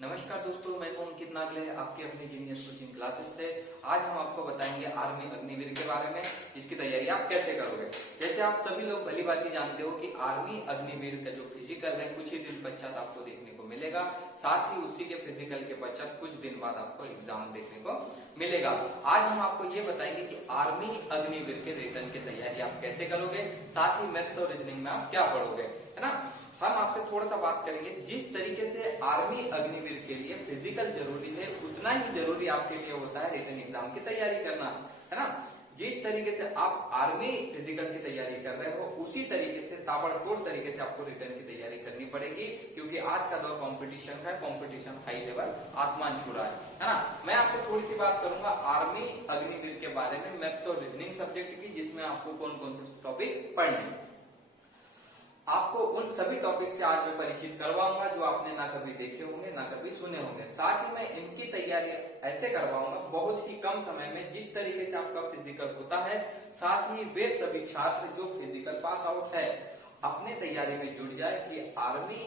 नमस्कार दोस्तों, मैं हूं अंकित नागले, आपके अपने जीनियस कोचिंग क्लासेस से। आज हम आपको बताएंगे आर्मी अग्निवीर के बारे में, जिसकी तैयारी आप कैसे करोगे। जैसे आप सभी लोग भली भांति जानते हो कि आर्मी अग्निवीर का जो फिजिकल है कुछ ही दिन पश्चात आपको देखने को मिलेगा। साथ ही उसी के फिजिकल के पश्चात कुछ दिन बाद आपको एग्जाम देखने को मिलेगा। आज हम आपको ये बताएंगे कि आर्मी अग्निवीर के रिटर्न की तैयारी आप कैसे करोगे, साथ ही मैथ्स और रीजनिंग में आप क्या पढ़ोगे, है ना। हम आपसे थोड़ा सा बात करेंगे, जिस तरीके से आर्मी अग्निवीर के लिए फिजिकल जरूरी है उतना ही जरूरी आपके लिए होता है रिटन एग्जाम की तैयारी करना, है ना। जिस तरीके से आप आर्मी फिजिकल की तैयारी कर रहे हो उसी तरीके से ताबड़तोड़ तरीके से आपको रिटर्न की तैयारी करनी पड़ेगी, क्योंकि आज का दौर कंपटीशन का है, कंपटीशन हाई लेवल आसमान छू रहा है ना। मैं आपसे थोड़ी सी बात करूंगा आर्मी अग्निवीर के बारे में, मैथ्स और रीजनिंग सब्जेक्ट की, जिसमें आपको कौन कौन से टॉपिक पढ़ने हैं। आपको उन सभी टॉपिक से आज मैं परिचित करवाऊंगा जो आपने ना कभी देखे होंगे ना कभी सुने होंगे। साथ ही मैं इनकी तैयारी ऐसे करवाऊंगा बहुत ही कम समय में, जिस तरीके से आपका फिजिकल होता है। साथ ही वे सभी छात्र जो फिजिकल पास आउट है अपने तैयारी में जुट जाए कि आर्मी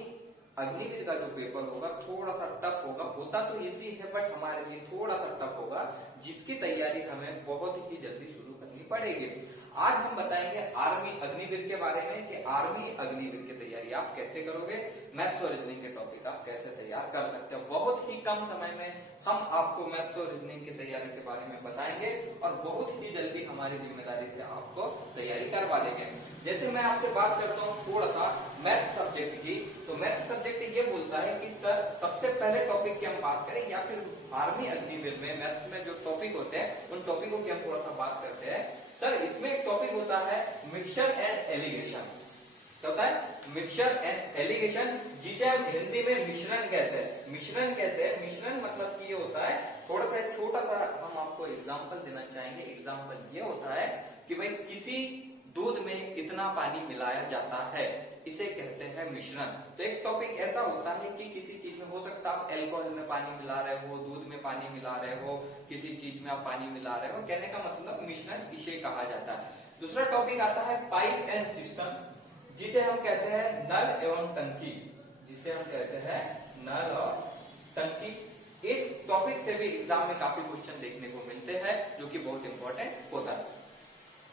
अग्निवीर का जो पेपर होगा थोड़ा सा टफ होगा। होता तो इजी है बट हमारे लिए थोड़ा सा टफ होगा, जिसकी तैयारी हमें बहुत ही जल्दी शुरू करनी पड़ेगी। आज हम बताएंगे आर्मी अग्निवीर के बारे में कि आर्मी अग्निवीर की तैयारी आप कैसे करोगे, मैथ्स और रीजनिंग के टॉपिक आप कैसे तैयार कर सकते हो। बहुत ही कम समय में हम आपको मैथ्स और रीजनिंग की तैयारी के बारे में बताएंगे और बहुत ही जल्दी हमारी जिम्मेदारी से आपको तैयारी करवा देंगे। जैसे मैं आपसे बात करता हूँ थोड़ा सा मैथ्स सब्जेक्ट की, तो मैथ्स सब्जेक्ट ये बोलता है कि सर सबसे पहले टॉपिक की हम बात करें या फिर आर्मी अग्निवीर में मैथ्स में जो टॉपिक होते हैं उन टॉपिकों की हम थोड़ा सा बात करते हैं। सर इसमें एक टॉपिक होता है मिक्सचर एंड एलिगेशन। क्या होता है? मिक्सचर एंड एलिगेशन, जिसे हम हिंदी में मिश्रण कहते हैं। मिश्रण कहते हैं, मिश्रण मतलब कि ये होता है, थोड़ा सा छोटा सा हम आपको एग्जांपल देना चाहेंगे। एग्जांपल ये होता है कि भाई किसी दूध में कितना पानी मिलाया जाता है, इसे कहते हैं मिश्रण। तो एक टॉपिक ऐसा होता है कि किसी चीज में हो सकता है आप एल्कोहल में पानी मिला रहे हो, दूध में पानी मिला रहे हो, किसी चीज में आप पानी मिला रहे हो, कहने का मतलब मिश्रण इसे कहा जाता है। दूसरा टॉपिक आता है पाइप एंड सिस्टम, जिसे हम कहते हैं नल एवं टंकी, जिसे हम कहते हैं नल और टंकी। इस टॉपिक से भी एग्जाम में काफी क्वेश्चन देखने को मिलते हैं, जो कि बहुत इंपॉर्टेंट होता है।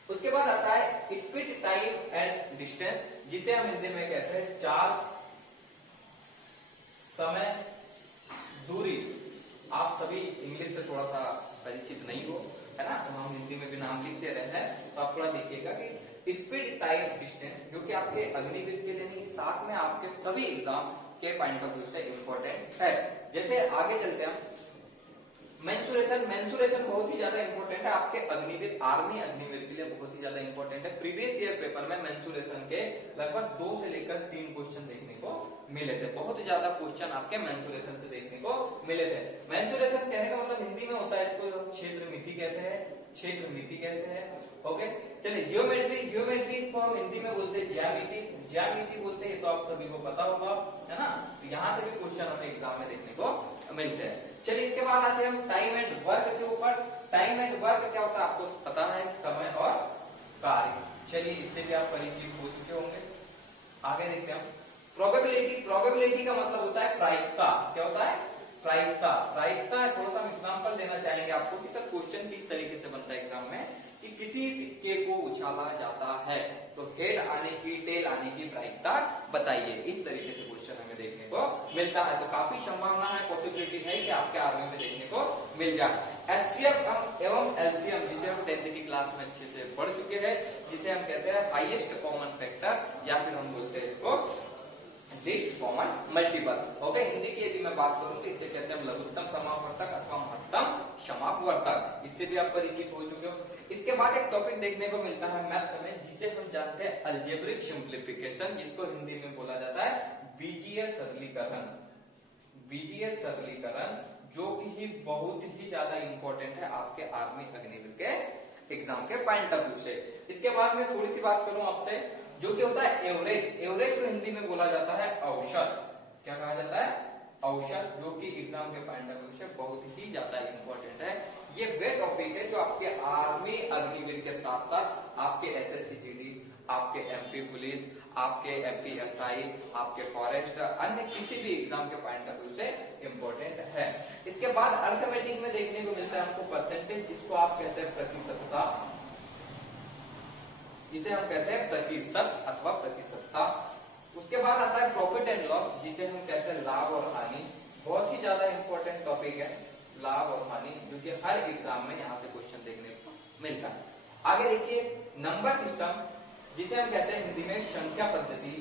उसके बाद आता है स्पीड, टाइम एंड डिस्टेंस, जिसे हम हिंदी में कहते हैं चाल, समय, दूरी। आप सभी इंग्लिश से थोड़ा सा परिचित नहीं हो, है ना, तो हम हिंदी में भी नाम लिख दे रहे हैं, तो आप थोड़ा देखिएगा कि स्पीड, टाइम, डिस्टेंस, जो कि आपके अग्निवीर के लिए नहीं, साथ में आपके सभी एग्जाम के पॉइंट ऑफ व्यू से इंपॉर्टेंट है। जैसे आगे चलते हैं, मेंसुरेशन। मेंसुरेशन बहुत ही ज्यादा इंपॉर्टेंट है आपके अग्निवीर, आर्मी अग्निवीर के लिए बहुत ही ज्यादा इंपॉर्टेंट है। प्रीवियस ईयर पेपर में मेंसुरेशन के लगभग 2 से लेकर 3 क्वेश्चन देखने को मिले थे। बहुत ज्यादा क्वेश्चन आपके मेंसुरेशन से देखने को मिले थे। मेंसुरेशन कहने का मतलब हिंदी में होता है, इसको क्षेत्र मिति कहते हैं, क्षेत्र मिति कहते हैं। ओके, चलिए ज्योमेट्री। ज्योमेट्री को हम हिंदी में बोलते हैं ज्यामिति, ज्यामिति बोलते हैं, तो आप सभी को पता होगा, है ना। तो यहाँ से भी क्वेश्चन हमें एग्जाम में देखने को मिलते हैं। चलिए इसके बाद आते हैं हम टाइम एंड वर्क के ऊपर। टाइम एंड वर्क क्या होता है आपको पता है, समय और कार्य। चलिए इससे भी आप परिचित हो चुके होंगे। आगे देखते हैं हम प्रोबेबिलिटी। प्रोबेबिलिटी का मतलब होता है प्रायिकता। क्या होता है? प्रायिकता। प्रायिकता थोड़ा सा एग्जांपल देना चाहेंगे आपको कि सर क्वेश्चन किस तरीके से बनता है एग्जाम में, कि किसी सिक्के को उछाला जाता है तो हेड आने की, टेल आने की प्रायिकता बताइए। इस तरीके से क्वेश्चन हमें देखने को मिलता है, तो काफी संभावना है, पॉसिबिलिटी है कि आपके आर्मी में देखने को मिल जाए। एचसीएफ एवं एलसीएम, जिसे हम 10th की क्लास में अच्छे से पढ़ चुके हैं, जिसे हम कहते हैं हाईएस्ट कॉमन फैक्टर, या फिर हम बोलते हैं इसको least common multiple. Okay, Hindi की यदि मैं बात करूं तो इसे कहते हैं लघुत्तम समापवर्तक अथवा महत्तम समापवर्तक। इससे भी आप परिचित हो चुके हो। इसके बाद एक टॉपिक देखने को मिलता है मैथ्स में, जिसे हम जानते हैं अलजेब्रिक सिंप्लीफिकेशन, जिसको हिंदी में बोला जाता है बीजीय सरलीकरण। बीजीय सरलीकरण, जो कि बहुत ही ज्यादा इंपॉर्टेंट है आपके आर्मी अग्निवीर के एग्जाम के पॉइंट ऑफ व्यू से। इसके बाद में थोड़ी सी बात करूं आपसे, जो कि होता है एवरेज। एवरेज को हिंदी में बोला जाता है औसत। क्या कहा जाता है? औसत, जो कि एग्जाम के पॉइंट ऑफ व्यू से बहुत ही ज्यादा इंपॉर्टेंट है। ये वे टॉपिक है जो आपके आर्मी अग्निवीर के साथ साथ आपके एसएससी जीडी, आपके एमपी पुलिस, आपके एमपीएसआई, आपके फॉरेस्ट, अन्य किसी भी एग्जाम के पॉइंट ऑफ व्यू से इंपॉर्टेंट है। इसके बाद अर्थमेटिक में देखने को मिलता है हमको परसेंटेज, जिसको आप कहते हैं प्रतिशतता, जिसे हम कहते हैं प्रतिशत अथवा प्रतिशतता। उसके बाद आता है प्रॉफिट एंड लॉस, जिसे हम कहते हैं लाभ और हानि। बहुत ही ज्यादा इंपॉर्टेंट टॉपिक है लाभ और हानि, जो कि हर एग्जाम में यहाँ से क्वेश्चन देखने को मिलता है। आगे देखिए नंबर सिस्टम, जिसे हम कहते हैं हिंदी में संख्या पद्धति।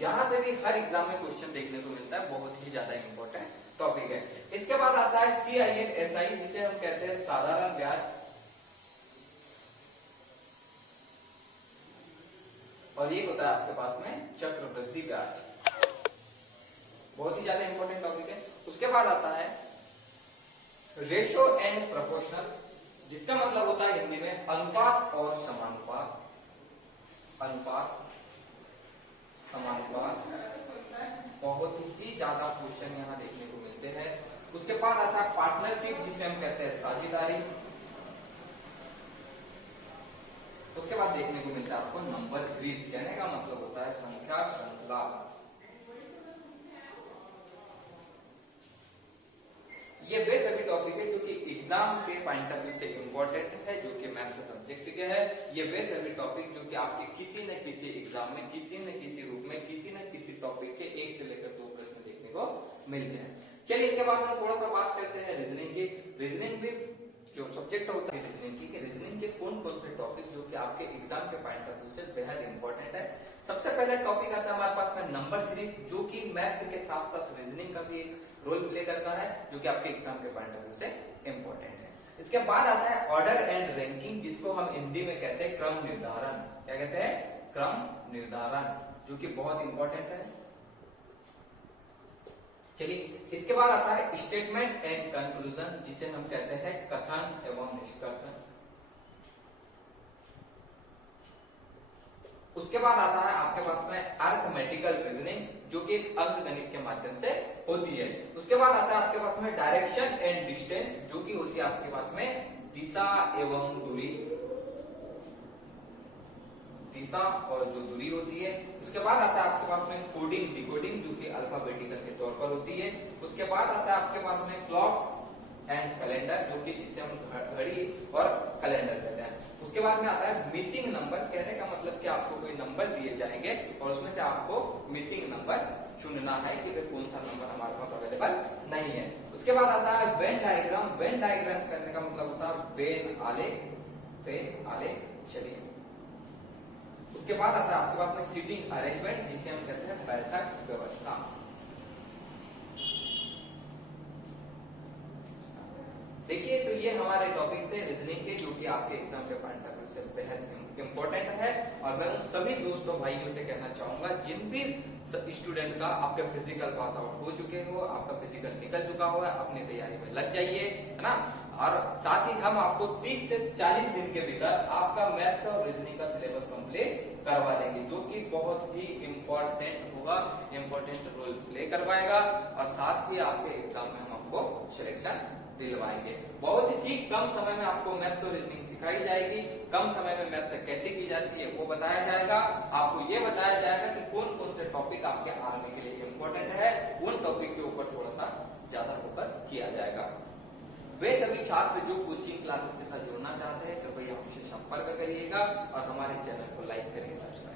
यहां से भी हर एग्जाम में क्वेश्चन देखने को मिलता है, बहुत ही ज्यादा इंपॉर्टेंट टॉपिक है। इसके बाद आता है CINSI, जिसे हम कहते हैं साधारण ब्याज, और ये होता है आपके पास में चक्रवृद्धि ब्याज। बहुत ही ज्यादा इंपॉर्टेंट टॉपिक है। उसके बाद आता है रेशो एंड प्रोपोर्शनल, जिसका मतलब होता है हिंदी में अनुपात और समानुपात। अनुपात समानुपात, बहुत ही ज्यादा क्वेश्चन यहाँ देखने को मिलते हैं। उसके बाद आता है पार्टनरशिप, जिसे हम कहते हैं साझेदारी। उसके बाद देखने को मिलता है आपको नंबर सीरीज, कहने का मतलब होता है संख्या श्रृंखला। ये वे सभी टॉपिक है जो कि एग्जाम के पॉइंट ऑफ व्यू से इंपॉर्टेंट है, जो कि मैथ्स सब्जेक्ट के है। ये वे सभी टॉपिक जो कि आपके किसी न किसी एग्जाम में किसी न किसी रूप में किसी न किसी टॉपिक के 1 से लेकर 2 प्रश्न देखने को मिलते हैं। चलिए इसके बाद हम थोड़ा सा बात करते हैं रीजनिंग की। रीजनिंग भी जो सब्जेक्ट होता है रीजनिंग की, रीजनिंग के कौन कौन से टॉपिक जो कि आपके एग्जाम के पॉइंट ऑफ व्यू से बेहद इंपॉर्टेंट है। सबसे पहले टॉपिक आता है हमारे पास में नंबर सीरीज, जो कि मैथ्स के साथ साथ रीजनिंग का भी एक रोल प्ले करता है, जो कि आपके एग्जाम के पॉइंट ऑफ व्यू से इंपॉर्टेंट है। इसके बाद आता है ऑर्डर एंड रैंकिंग, जिसको हम हिंदी में कहते हैं क्रम निर्धारण। क्या कहते हैं? क्रम निर्धारण, जो कि बहुत इंपॉर्टेंट है। चलिए इसके बाद आता है स्टेटमेंट एंड कंक्लूजन, जिसे हम कहते हैं कथन एवं निष्कर्षण। उसके बाद आता है आपके पास में अर्थमेटिकल रीजनिंग, जो कि एक अंकगणित के माध्यम से होती है। उसके बाद आता है आपके पास में डायरेक्शन एंड डिस्टेंस, जो कि होती है आपके पास में दिशा एवं दूरी, दिशा और जो दूरी होती है। उसके बाद आता है आपके पास में कोडिंग डिकोडिंग, जो कि अल्फाबेटिकल के तौर पर होती है। उसके बाद आता है आपके पास में क्लॉक एंड कैलेंडर, जो कि जिसे हम घड़ी और कैलेंडर कहते हैं। उसके बाद में आता है मिसिंग नंबर, कहने का मतलब कि आपको कोई नंबर दिए जाएंगे और उसमें से आपको मिसिंग नंबर चुनना है कि वे कौन सा नंबर हमारे पास अवेलेबल नहीं है। उसके बाद आता है वेन डायग्राम। वेन डायग्राम करने का मतलब होता है वेन आलेख, वेन आलेख। चलिए उसके बाद आता है आपके पास में सीटिंग अरेंजमेंट, जिसे हम कहते हैं बैठक व्यवस्था। देखिए तो ये हमारे टॉपिक थे रीजनिंग के, जो कि आपके एग्जाम के पॉइंट ऑफ व्यू से बेहद इंपॉर्टेंट है। और मैं उन सभी दोस्तों भाइयों से कहना चाहूंगा, जिन भी स्टूडेंट का आपका फिजिकल पास आउट हो चुके हो, आपका फिजिकल निकल चुका हो, अपनी तैयारी में लग जाइए, है ना। और साथ ही हम आपको 30 से 40 दिन के भीतर आपका मैथ्स और रीजनिंग का सिलेबस कंप्लीट करवा देंगे, जो कि बहुत ही इंपॉर्टेंट होगा, इंपॉर्टेंट रोल प्ले करवाएगा। और साथ ही आपके एग्जाम में हम आपको सिलेक्शन दिलवाएंगे। बहुत ही कम समय में आपको मैथ्स और रीजनिंग सिखाई जाएगी। कम समय में मैथ्स कैसे की जाती है वो बताया जाएगा। आपको ये बताया जाएगा कि कौन कौन से टॉपिक आपके आर्मी के लिए इंपॉर्टेंट है, उन टॉपिक के ऊपर थोड़ा सा ज्यादा फोकस किया जाएगा। वे सभी छात्र जो कोचिंग क्लासेस के साथ जुड़ना चाहते हैं, कृपया हमसे संपर्क करिएगा और हमारे चैनल को लाइक करिए, सब्सक्राइब